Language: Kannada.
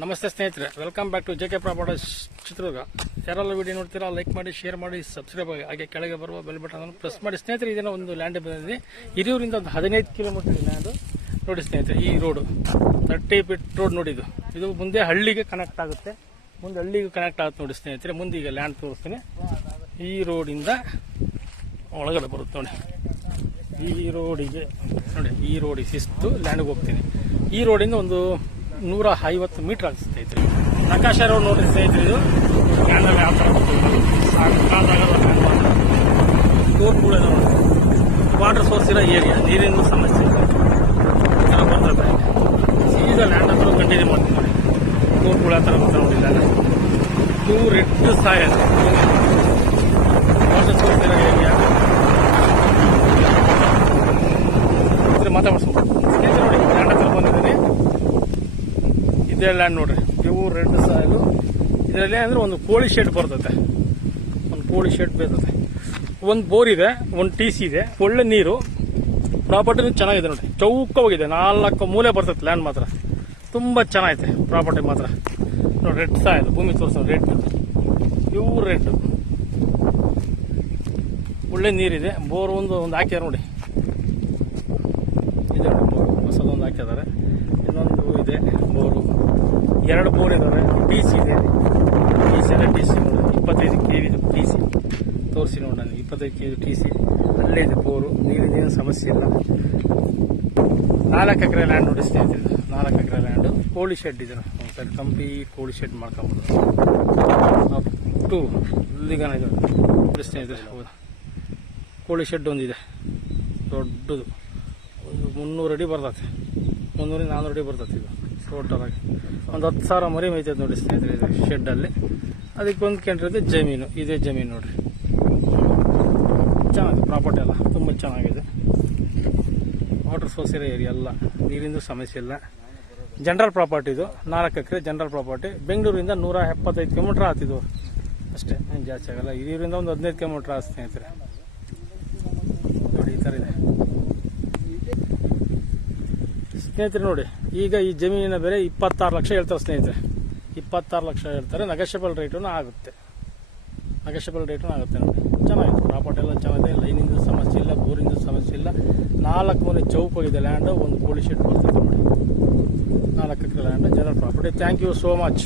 ನಮಸ್ತೆ ಸ್ನೇಹಿತರೆ, welcome back to JK properties Chitradurga. ಯಾರೆಲ್ಲ ವಿಡಿಯೋ ನೋಡ್ತೀರಾ ಲೈಕ್ ಮಾಡಿ, ಶೇರ್ ಮಾಡಿ, ಸಬ್ಸ್ಕ್ರೈಬ್ ಆಗಿ, ಹಾಗೆ ಕೆಳಗೆ ಬರುವ ಬೆಲ್ ಬಟನ್ ಅನ್ನು ಪ್ರೆಸ್ ಮಾಡಿ. ಸ್ನೇಹಿತರೆ, ಇದನ್ನ ಒಂದು ಲ್ಯಾಂಡ್ ಬಂದಿದೆ. ಹಿರಿಯೂರಿಂದ ಒಂದು 15 ಕಿಲೋಮೀಟರ್ ಲ್ಯಾಂಡ್ ನೋಡಿ ಸ್ನೇಹಿತರೆ. ಈ ರೋಡು 30 ಫೀಟ್ ರೋಡ್ ನೋಡಿ. ಇದು ಮುಂದೆ ಹಳ್ಳಿಗೆ ಕನೆಕ್ಟ್ ಆಗುತ್ತೆ. ಮುಂದೆ ಹಳ್ಳಿಗೆ ಕನೆಕ್ಟ್ ಆಗುತ್ತೆ ನೋಡಿ ಸ್ನೇಹಿತರೆ. ಮುಂದೆ ಈಗ ಲ್ಯಾಂಡ್ ತೋರಿಸ್ತೀನಿ. ಈ ರೋಡಿಂದ ಒಳಗಡೆ ಬರುತ್ತೆ ನೋಡಿ. ಈ ರೋಡಿಗೆ ನೋಡಿ, ಈ ರೋಡಿಗೆ ಇಷ್ಟು ಲ್ಯಾಂಡ್ಗೆ ಹೋಗ್ತೀನಿ. ಈ ರೋಡಿಂದ ಒಂದು 150 ಮೀಟರ್ ಆಗುತ್ತೆ ಸ್ನೇಹಿತರೆ. ನಕಾಶ ರೋಡ್ ನೋಡಿ ಸ್ನೇಹಿತರೆ. ಇದು ಲ್ಯಾಂಡಲ್ಲಿ ಯಾವ ಥರ ತೋರ್ಪುಳ ವಾಟರ್ ಸೋರ್ಸ್ ಇರೋ ಏರಿಯಾ, ನೀರಿನ ಸಮಸ್ಯೆ ಬರ್ತದೆ. ಸೀದಾ ಲ್ಯಾಂಡ್ ಹತ್ರ ಕಂಟಿನ್ಯೂ ಮಾಡ್ತೀನಿ ನೋಡಿ. ತೋರ್ಪುಳ ಥರ ಬರ್ತಾ ನೋಡಿಲ್ಲ, ರೆಡ್ ಸಾಯಲ್ ವಾಟರ್ ಸೋರ್ಸ್ ಇರೋ ಏರಿಯಾ ಮಾತಾಡ್ಸ್ಬೋದು ಸ್ನೇಹಿತರೆ. ನೋಡಿ, ಲ್ಯಾಂಡ್ ಹತ್ರ ಬಂದಿದ್ದೀನಿ. ಇದೇ ಲ್ಯಾಂಡ್ ನೋಡ್ರಿ, ಪ್ಯೂರ್ ರೆಡ್ ಸಾಯಿಲು. ಇದರಲ್ಲಿ ಅಂದ್ರೆ ಒಂದು ಕೋಳಿ ಶೆಡ್ ಬರ್ತದೆ, ಒಂದು ಕೋಳಿ ಶೆಡ್ ಬರ್ತದೆ, ಒಂದು ಬೋರ್ ಇದೆ, ಒಂದು TC ಇದೆ, ಒಳ್ಳೆ ನೀರು, ಪ್ರಾಪರ್ಟಿ ಚೆನ್ನಾಗಿದೆ ನೋಡಿ. ಚೌಕವಾಗಿದೆ, 4 ಮೂಲೆ ಬರ್ತದೆ. ಲ್ಯಾಂಡ್ ಮಾತ್ರ ತುಂಬಾ ಚೆನ್ನಾಗೈತೆ, ಪ್ರಾಪರ್ಟಿ ಮಾತ್ರ ನೋಡಿ. ರೆಡ್ ಸಾಯಿಲ್ ಭೂಮಿ ತೋರಿಸೋದು, ರೆಡ್, ಪ್ಯೂರ್ ರೆಡ್, ಒಳ್ಳೆ ನೀರಿದೆ. ಬೋರ್ ಒಂದು ಹಾಕ್ಯಾರ ನೋಡಿ. ಇದೆ ನೋಡಿ, ಬೋರ್ ಹೊಸದೊಂದು ಹಾಕಿದ್ದಾರೆ. ಇನ್ನೊಂದು ಇದೆ ಬೋರು, 2 ಬೋರ್ ಇದಾವೆ. TC ಇದೆ, TC ನೋಡಿ. 25 kV TC ತೋರಿಸಿ ನೋಡಿ. ನಾನು 25 kV TC ಅಲ್ಲೇ ಇದೆ ಬೋರು. ನೀರಿನ ಸಮಸ್ಯೆ ಇಲ್ಲ. 4 ಎಕರೆ ಲ್ಯಾಂಡ್ ನೋಡಿ ಸ್ನೇಹಿತರೆ. 4 ಎಕರೆ ಲ್ಯಾಂಡ್, ಕೋಳಿ ಶೆಡ್ ಇದೆ. ಒಂದ್ಸರಿ ಕಂಪ್ಲೀಟ್ ಕೋಳಿ ಶೆಡ್ ಮಾಡ್ಕೊಬೋದು. ಅಪ್ ಟು ಇಲ್ಲಿಗಾನ ಇದೆ ನೋಡಿ ಸ್ನೇಹಿತರೆ. ಹೌದಾ, ಕೋಳಿ ಶೆಡ್ ಒಂದಿದೆ ದೊಡ್ಡದು, ಒಂದು 300 ಅಡಿ ಬರ್ತದೆ. 300-400 ಅಡಿ ಬರ್ತದೆ. ಇದು ಟೋಟಲ್ ಆಗಿ ಒಂದು 10,000 ಮರಿ ಮೇಯ್ತದೆ ನೋಡಿ ಸ್ನೇಹಿತರೆ. ಇದು ಶೆಡ್ಡಲ್ಲಿ ಅದಕ್ಕೆ ಹೊಂದ್ಕೊಂಡಿರೋದು ಜಮೀನು. ಇದೇ ಜಮೀನು ನೋಡ್ರಿ. ಚೆನ್ನಾಗಿದೆ ಪ್ರಾಪರ್ಟಿ ಎಲ್ಲ, ತುಂಬ ಚೆನ್ನಾಗಿದೆ. ವಾಟರ್ ಸೋರ್ಸ್ ಇರೋ ಏರಿಯಾ ಎಲ್ಲ, ನೀರಿಂದು ಸಮಸ್ಯೆ ಇಲ್ಲ. ಜನರಲ್ ಪ್ರಾಪರ್ಟಿ ಇದು. 4 ಎಕರೆ ಜನರಲ್ ಪ್ರಾಪರ್ಟಿ. ಬೆಂಗಳೂರಿಂದ 175 ಕಿಲೋಮೀಟರ್ ಆಗ್ತಿದ್ದು ಅಷ್ಟೇ, ಏನು ಜಾಸ್ತಿ ಆಗಲ್ಲ. ಇದರಿಂದ ಒಂದು 15 ಕಿಲೋಮೀಟರ್ ಆಗ ಸ್ನೇಹಿತರೆ. ನೋಡಿ, ಈ ಥರ ಇದೆ ಸ್ನೇಹಿತರೆ. ನೋಡಿ, ಈಗ ಈ ಜಮೀನಿನ ಬೆಲೆ 26 ಲಕ್ಷ ಹೇಳ್ತಾರೆ ಸ್ನೇಹಿತರೆ. 26 ಲಕ್ಷ ಹೇಳ್ತಾರೆ. ನೆಗೋಷಿಯಬಲ್ ರೇಟೂ ಆಗುತ್ತೆ. ನೋಡಿ, ಚೆನ್ನಾಗಿದೆ ಪ್ರಾಪರ್ಟಿ ಎಲ್ಲ ಚೆನ್ನಾಗಿದೆ. ಲೈನಿಂದ ಸಮಸ್ಯೆ ಇಲ್ಲ, ಬೋರಿಂದ ಸಮಸ್ಯೆ ಇಲ್ಲ. 4 ಮೂಲೆ ಚೌಕಾಗಿದೆ ಲ್ಯಾಂಡ್. ಒಂದು ಕೋಳಿ ಶೆಡ್ ಬರ್ತದೆ ನೋಡಿ. 4 acre land, general property. Thank you so much.